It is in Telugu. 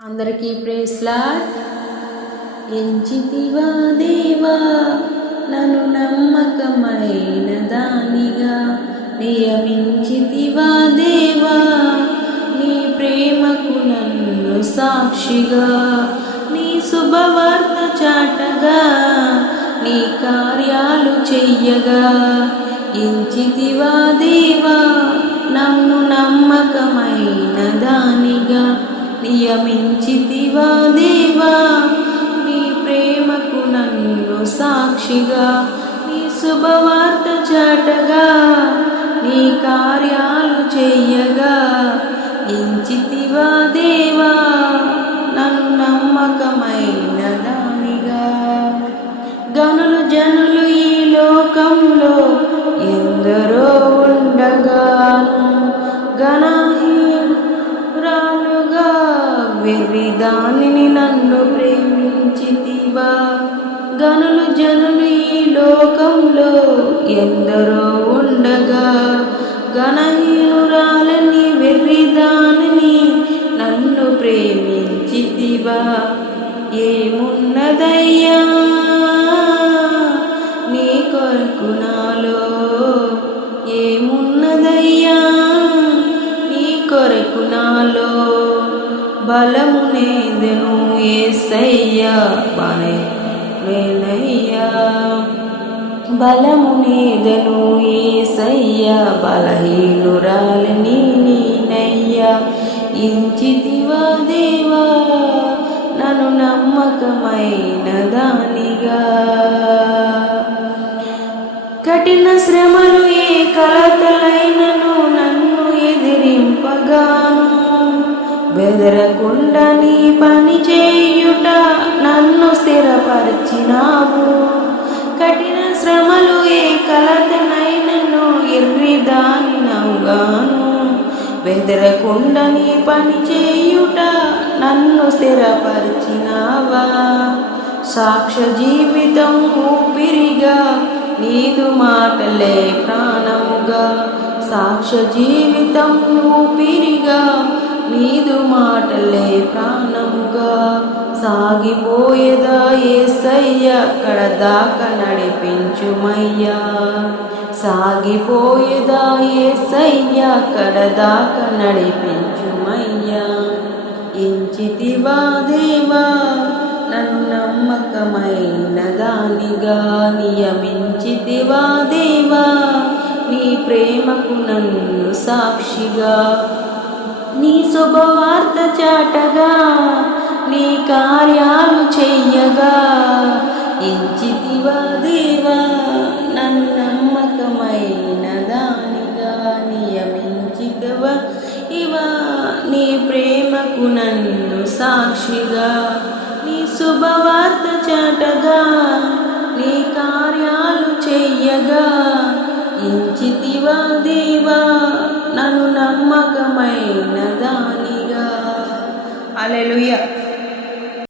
అందరికీ ప్రైజ్ లార్డ్. ఎంచితివా దేవా నన్ను నమ్మకమైన దానిగా, నియమించితివా దేవా నీ ప్రేమకు నన్ను సాక్షిగా, నీ శుభవార్త చాటగా నీ కార్యాలు చెయ్యగా. ఎంచితివా దేవా నన్ను నమ్మకమైన దానిగా, నియమించితివా దేవా నీ ప్రేమకు నన్ను సాక్షిగా, నీ శుభవార్త చాటగా నీ కార్యాలు చెయ్యగా. ఎంచితివా దేవా నన్ను నమ్మకమైన దానిగా. గనులు జనులు ఈ లోకంలో ఎందరో ఉండగాను, గణహీనురాలుగా వెర్రి దానిని నన్ను ప్రేమించితివా. గనులు జనులు ఈ లోకంలో ఎందరో ఉండగా, గణహీనురాలని వెర్రి దానిని నన్ను ప్రేమించితివా. ఏమున్నదయ్యా నీ కొరకు నాలో, ఏమున్నదయ్యా నీ కొరకు నాలో. బలమునేదెను యేసయ్యా బలమేనయ్యా, బలమునేదెను యేసయ్యా బలహీనురాలిని నేనయ్యా. ఎంచితివా దేవా నన్ను నమ్మకమైన దానిగా. కఠిన శ్రమలు ఏ కలతలైనను నన్ను ఎదిరింపగాను, బెదరకుండా నీ పని చేయుట నన్ను స్థిరపరిచినావు. కఠిన శ్రమలు ఏ కలతనైనను ఎర్రిదానినవుగాను, బెదరకుండా నీ పని చేయుట నన్ను స్థిరపరిచినావా. సాక్ష్య జీవితం ఊపిరిగా నీదు మాటలే ప్రాణముగా, సాక్ష్య జీవితం ఊపిరిగా నీదు మాటలే ప్రాణముగా. సాగిపోయేదా యేసయ్యా కడదాకా నడిపించుమయ్యా, సాగిపోయేదా యేసయ్యా కడదాకా నడిపించుమయ్యా. ఎంచితివా దేవా నన్ను నమ్మకమైన దానిగా, నియమించితివా దేవా నీ ప్రేమకు నన్ను సాక్షిగా, నీ శుభవార్త చాటగా నీ కార్యాలు చెయ్యగా. ఎంచితివా దేవా నన్ను నమ్మకమైన దానిగా, నియమించితివా ఇవా నీ ప్రేమకు నన్ను సాక్షిగా, నీ శుభవార్త చాటగా నీ కార్యాలు చెయ్యగా. ఎంచితివా దేవా నన్ను నమ్మకమైన దానిగా. హల్లెలూయా.